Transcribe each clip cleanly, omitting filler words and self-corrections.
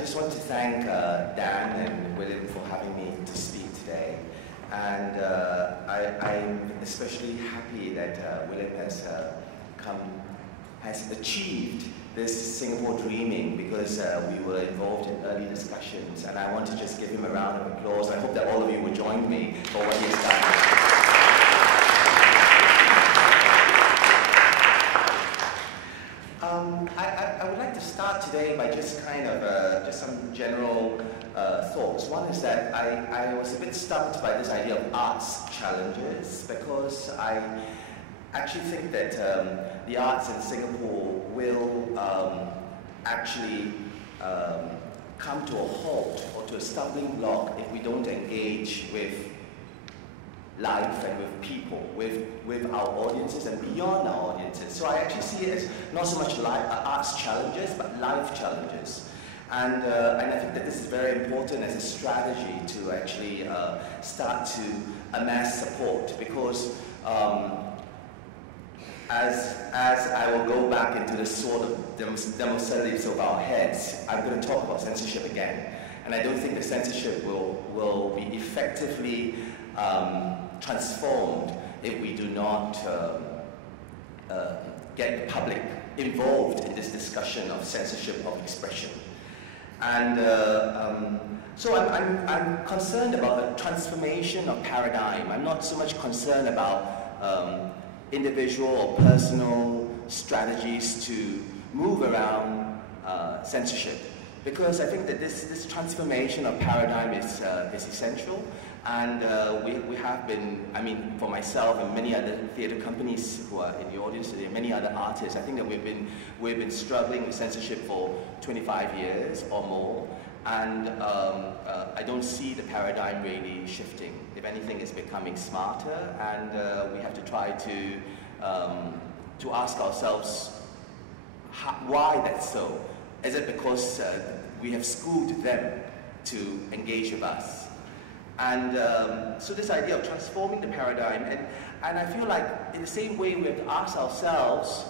just want to thank Dan and William for having me to speak today. And I'm especially happy that William has achieved this Singapore dreaming, because we were involved in early discussions, and I want to just give him a round of applause. I hope that all of you will join me for what he has done. I would like to start today by just kind of just some general thoughts. One is that I was a bit stumped by this idea of arts challenges, because I actually think that the arts in Singapore will actually come to a halt or to a stumbling block if we don't engage with life and with people, with our audiences and beyond our audiences. So I actually see it as not so much arts challenges, but life challenges. And I think that this is very important as a strategy to actually start to amass support, because as I will go back into the sort of demonstratives of our heads, I'm going to talk about censorship again. And I don't think the censorship will be effectively transformed if we do not get the public involved in this discussion of censorship of expression. And so I'm concerned about the transformation of paradigm. I'm not so much concerned about individual or personal strategies to move around censorship, because I think that this transformation of paradigm is essential. And we have been, I mean, for myself and many other theatre companies who are in the audience today, many other artists, I think that we've been struggling with censorship for 25 years or more, and I don't see the paradigm really shifting. If anything, it's becoming smarter, and we have to try to ask ourselves why that's so. Is it because we have schooled them to engage with us? And so this idea of transforming the paradigm, and I feel like in the same way we have to ask ourselves,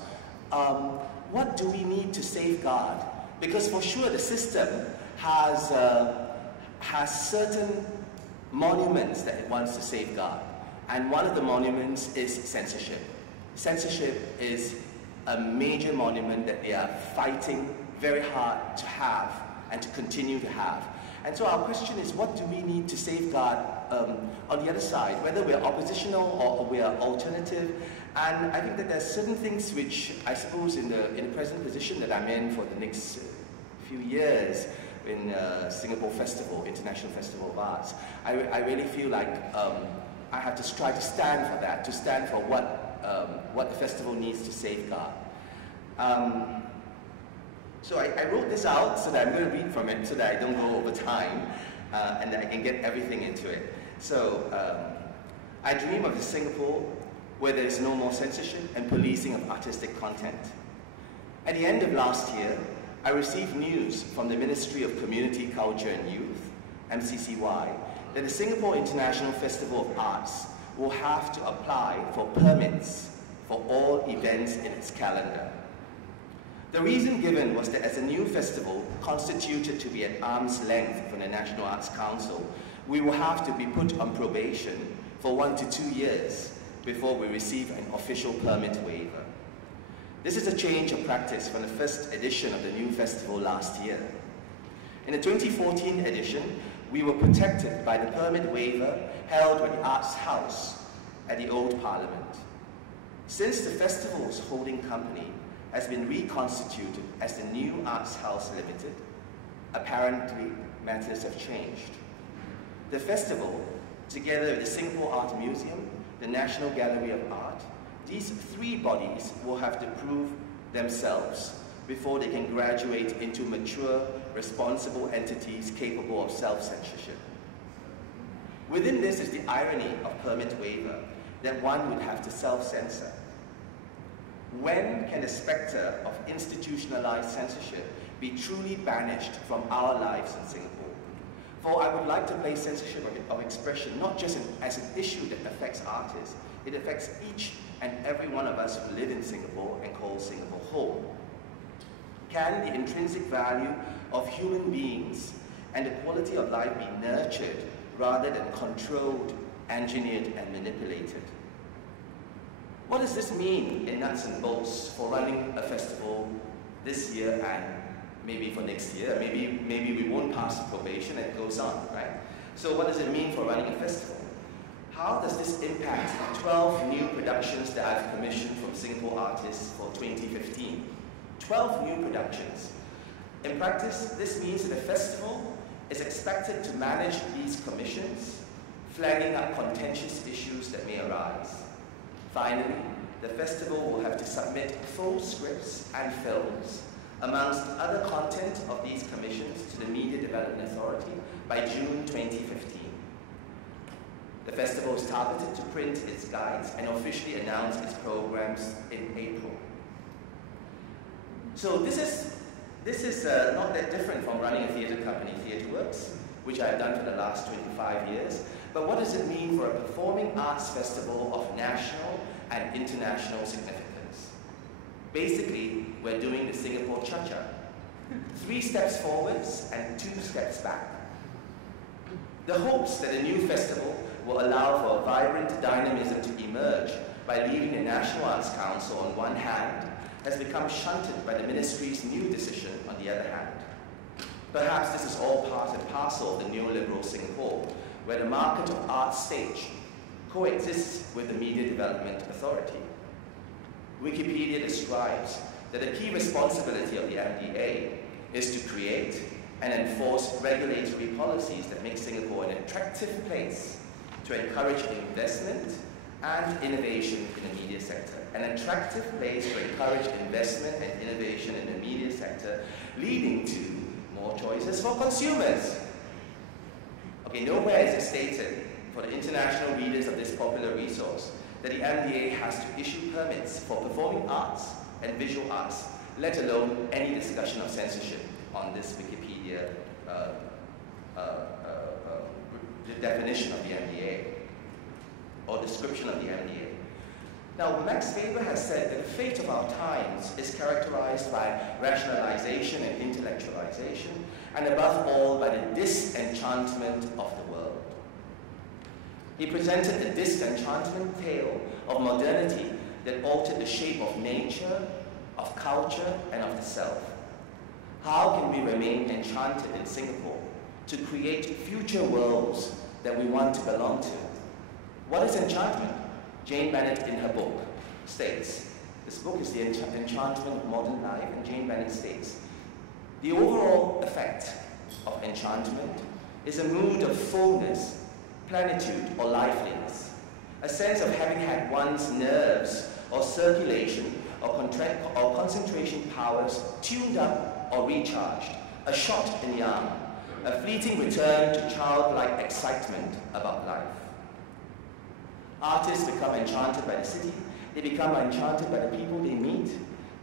what do we need to safeguard? Because for sure the system has certain monuments that it wants to safeguard. And one of the monuments is censorship. Censorship is a major monument that they are fighting very hard to have and to continue to have. And so our question is, what do we need to safeguard on the other side, whether we're oppositional or we are alternative? And I think that there's certain things which I suppose in the present position that I'm in for the next few years in Singapore Festival, International Festival of Arts, I really feel like I have to try to stand for that, to stand for what the festival needs to safeguard. So I wrote this out so that I'm going to read from it so that I don't go over time and that I can get everything into it. So I dream of a Singapore where there is no more censorship and policing of artistic content. At the end of last year, I received news from the Ministry of Community, Culture and Youth, MCCY, that the Singapore International Festival of Arts will have to apply for permits for all events in its calendar. The reason given was that as a new festival constituted to be at arm's length from the National Arts Council, we will have to be put on probation for 1 to 2 years before we receive an official permit waiver. This is a change of practice from the first edition of the new festival last year. In the 2014 edition, we were protected by the permit waiver held at the Arts House at the Old Parliament. Since the festival's holding company has been reconstituted as the New Arts House Limited, apparently matters have changed. The festival, together with the Singapore Art Museum, the National Gallery of Art, these three bodies will have to prove themselves before they can graduate into mature, responsible entities capable of self-censorship. Within this is the irony of permit waiver, that one would have to self-censor. When can the spectre of institutionalized censorship be truly banished from our lives in Singapore? For I would like to place censorship of expression not just as an issue that affects artists, it affects each and every one of us who live in Singapore and call Singapore home. Can the intrinsic value of human beings and the quality of life be nurtured rather than controlled, engineered, and manipulated? What does this mean in nuts and bolts for running a festival this year and maybe for next year? Maybe we won't pass the probation and it goes on, right? So what does it mean for running a festival? How does this impact 12 new productions that I've commissioned from Singapore artists for 2015? 12 new productions. In practice, this means that the festival is expected to manage these commissions, flagging up contentious issues that may arise. Finally, the festival will have to submit full scripts and films, amongst other content of these commissions, to the Media Development Authority by June 2015. The festival is targeted to print its guides and officially announce its programs in April. So this is not that different from running a theatre company, TheatreWorks, which I've done for the last 25 years. But what does it mean for a performing arts festival of national and international significance? Basically, we're doing the Singapore Cha-Cha. 3 steps forwards and 2 steps back. The hopes that a new festival will allow for a vibrant dynamism to emerge by leaving the National Arts Council on one hand has become shunted by the Ministry's new decision on the other hand. Perhaps this is all part and parcel of the neoliberal Singapore, where the market of art stage coexists with the Media Development Authority. Wikipedia describes that the key responsibility of the MDA is to create and enforce regulatory policies that make Singapore an attractive place to encourage investment and innovation in the media sector. An attractive place to encourage investment and innovation in the media sector, leading to more choices for consumers. Okay, nowhere is it stated for the international readers of this popular resource that the MDA has to issue permits for performing arts and visual arts, let alone any discussion of censorship on this Wikipedia definition of the MDA or description of the MDA. Now, Max Weber has said that the fate of our times is characterized by rationalization and intellectualization, and above all, by the disenchantment of the world. He presented the disenchantment tale of modernity that altered the shape of nature, of culture, and of the self. How can we remain enchanted in Singapore to create future worlds that we want to belong to? What is enchantment? Jane Bennett in her book states, this book is The Enchantment of Modern Life, and Jane Bennett states, the overall effect of enchantment is a mood of fullness, plenitude, or liveliness, a sense of having had one's nerves or circulation or concentration powers tuned up or recharged, a shot in the arm, a fleeting return to childlike excitement about life. Artists become enchanted by the city, they become enchanted by the people they meet.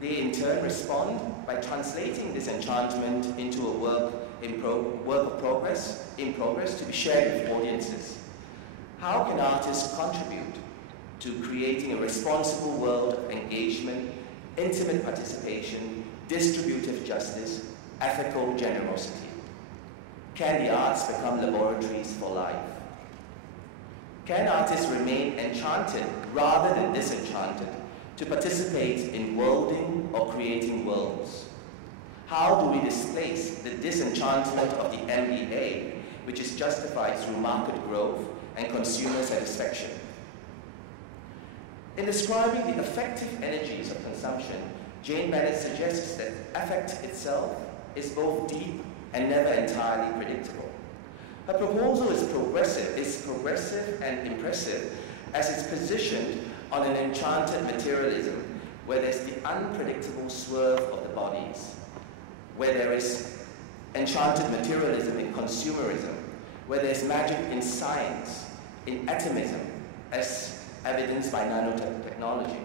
They in turn respond by translating this enchantment into a work of progress, in progress, to be shared with audiences. How can artists contribute to creating a responsible world of engagement, intimate participation, distributive justice, ethical generosity? Can the arts become laboratories for life? Can artists remain enchanted rather than disenchanted to participate in worlding or creating worlds? How do we displace the disenchantment of the MBA, which is justified through market growth and consumer satisfaction? In describing the affective energies of consumption, Jane Bennett suggests that affect itself is both deep and never entirely predictable. Her proposal is progressive and impressive as it's positioned on an enchanted materialism where there's the unpredictable swerve of the bodies, where there is enchanted materialism in consumerism, where there's magic in science, in atomism, as evidenced by nanotechnology.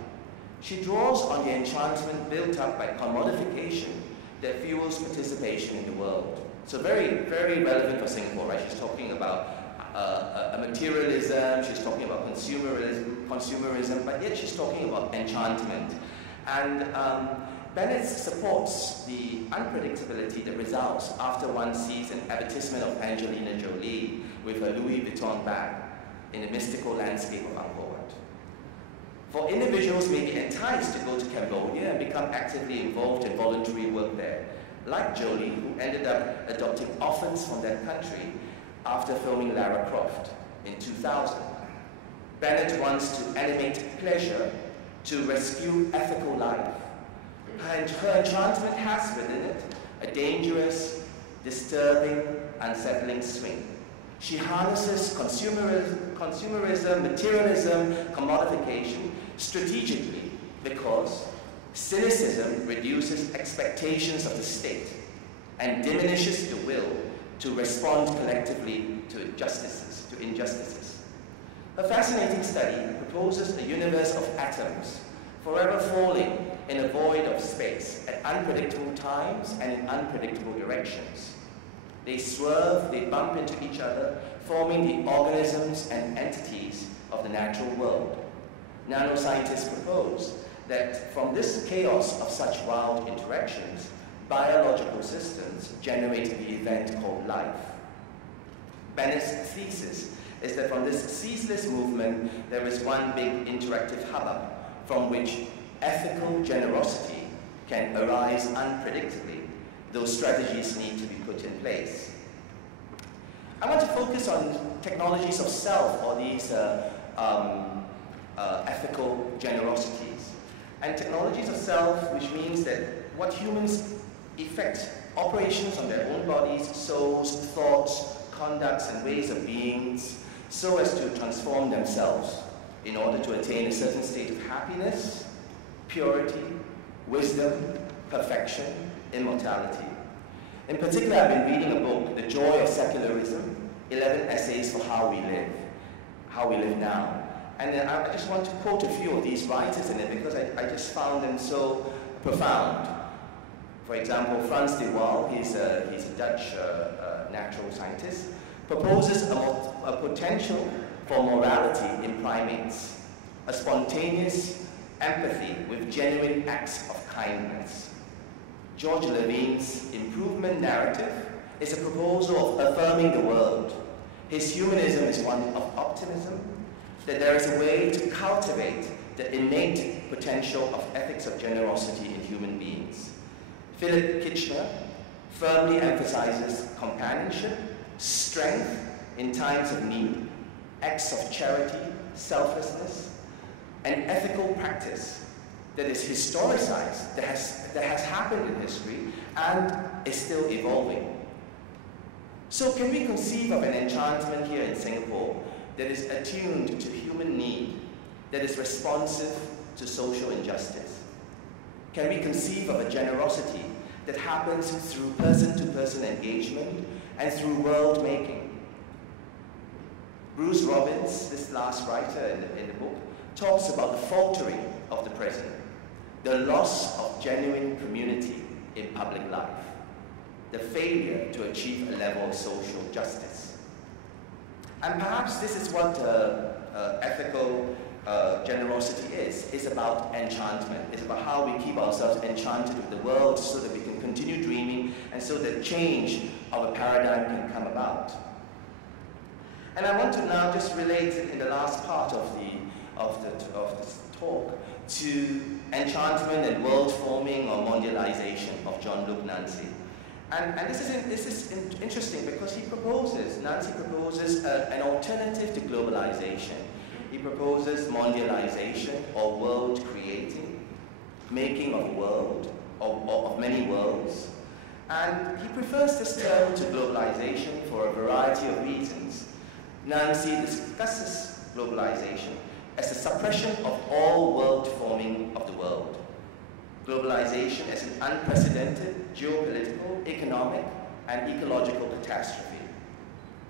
She draws on the enchantment built up by commodification that fuels participation in the world. So very, very relevant for Singapore, right? She's talking about a materialism, she's talking about consumerism, but yet she's talking about enchantment. And Bennett supports the unpredictability that results after one sees an advertisement of Angelina Jolie with her Louis Vuitton bag in the mystical landscape of Angkor Wat. For individuals may be enticed to go to Cambodia and become actively involved in voluntary work there, like Jolie, who ended up adopting orphans from that country after filming Lara Croft in 2000. Bennett wants to animate pleasure to rescue ethical life. Her enchantment has within it a dangerous, disturbing, unsettling swing. She harnesses consumerism, materialism, commodification strategically because cynicism reduces expectations of the state and diminishes the will to respond collectively to injustices. A fascinating study proposes a universe of atoms forever falling in a void of space at unpredictable times and in unpredictable directions. They swerve, they bump into each other, forming the organisms and entities of the natural world. Nanoscientists propose that from this chaos of such wild interactions, biological systems generate the event called life. Bennett's thesis is that from this ceaseless movement, there is one big interactive hubbub from which ethical generosity can arise unpredictably. Those strategies need to be put in place. I want to focus on technologies of self, or these ethical generosities. And technologies of self, which means that what humans effect operations on their own bodies, souls, thoughts, conducts, and ways of beings, so as to transform themselves in order to attain a certain state of happiness, purity, wisdom, perfection, immortality. In particular, I've been reading a book, The Joy of Secularism, 11 Essays for How We Live Now. And I just want to quote a few of these writers in it because I just found them so profound. For example, Frans de Waal, he's a Dutch natural scientist, proposes a potential for morality in primates, a spontaneous empathy with genuine acts of kindness. George Levine's improvement narrative is a proposal of affirming the world. His humanism is one of optimism, that there is a way to cultivate the innate potential of ethics of generosity in human beings. Philip Kitchener firmly emphasizes companionship, strength in times of need, acts of charity, selflessness, and ethical practice that is historicized, that has happened in history and is still evolving. So can we conceive of an enchantment here in Singapore that is attuned to human need, that is responsive to social injustice? Can we conceive of a generosity that happens through person-to-person engagement and through world-making? Bruce Robbins, this last writer in the book, talks about the faltering of the present, the loss of genuine community in public life, the failure to achieve a level of social justice. And perhaps this is what ethical generosity is. It's about enchantment. It's about how we keep ourselves enchanted with the world so that we can continue dreaming and so that change of a paradigm can come about. And I want to now just relate in the last part of this talk to enchantment and world forming or mondialization of Jean-Luc Nancy. And this is interesting because Nancy proposes an alternative to globalization. He proposes mondialization or world creating, making of a world, or of many worlds. And he prefers this term to globalization for a variety of reasons. Nancy discusses globalization as the suppression of all world forming of the world. Globalization as an unprecedented geopolitical, economic, and ecological catastrophe.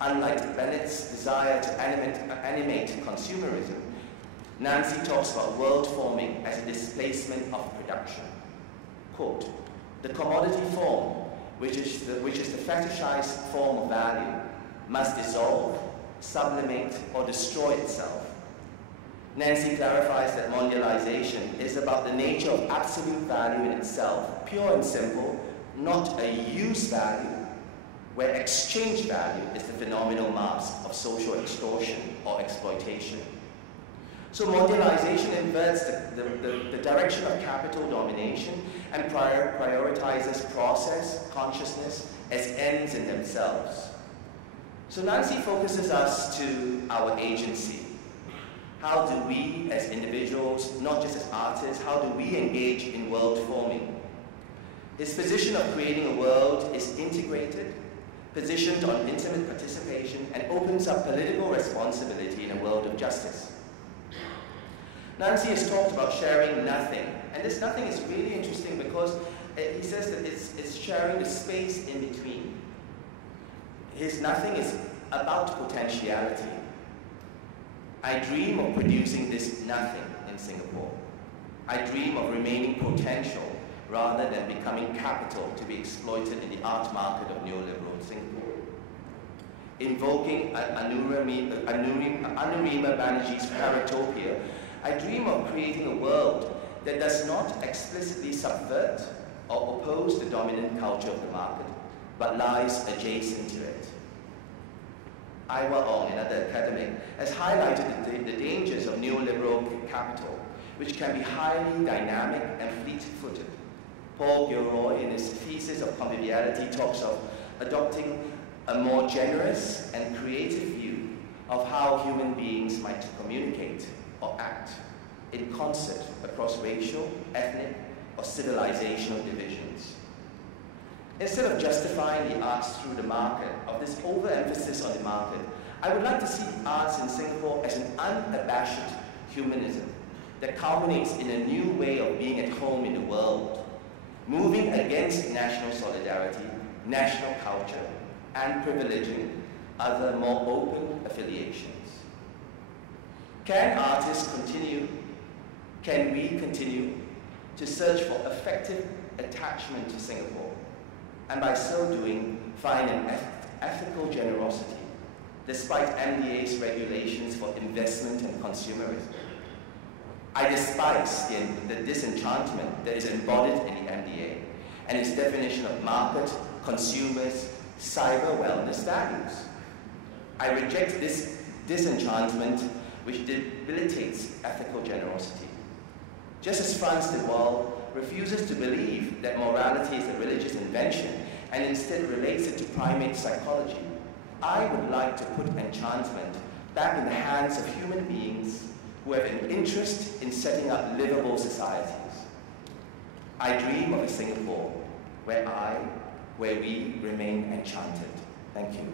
Unlike Bennett's desire to animate consumerism, Nancy talks about world forming as a displacement of production. Quote, the commodity form, which is the fetishized form of value, must dissolve, sublimate, or destroy itself. Nancy clarifies that mondialization is about the nature of absolute value in itself, pure and simple, not a use value, where exchange value is the phenomenal mask of social extortion or exploitation. So mondialization inverts the direction of capital domination and prioritizes process, consciousness, as ends in themselves. So Nancy focuses us to our agency. How do we as individuals, not just as artists, how do we engage in world forming? His position of creating a world is integrated, positioned on intimate participation, and opens up political responsibility in a world of justice. Nancy has talked about sharing nothing, and this nothing is really interesting because he says that it's sharing the space in between. His nothing is about potentiality. I dream of producing this nothing in Singapore. I dream of remaining potential rather than becoming capital to be exploited in the art market of neoliberal Singapore. Invoking Anurima Banerjee's Paratopia, I dream of creating a world that does not explicitly subvert or oppose the dominant culture of the market, but lies adjacent to it. Iwa Ong, another academic, has highlighted the dangers of neoliberal capital, which can be highly dynamic and fleet-footed. Paul Gilroy, in his thesis of conviviality, talks of adopting a more generous and creative view of how human beings might communicate or act in concert across racial, ethnic, or civilizational divisions. Instead of justifying the arts through the market, of this overemphasis on the market, I would like to see the arts in Singapore as an unabashed humanism that culminates in a new way of being at home in the world, moving against national solidarity, national culture, and privileging other more open affiliations. Can we continue to search for effective attachment to Singapore, and by so doing, find an ethical generosity, despite MDA's regulations for investment and consumerism? I despise the disenchantment that is embodied in the MDA and its definition of market, consumers, cyber wellness values. I reject this disenchantment which debilitates ethical generosity. Just as Frans de Waal refuses to believe that morality is a religious invention and instead relates it to primate psychology, I would like to put enchantment back in the hands of human beings who have an interest in setting up livable societies. I dream of a Singapore where we remain enchanted. Thank you.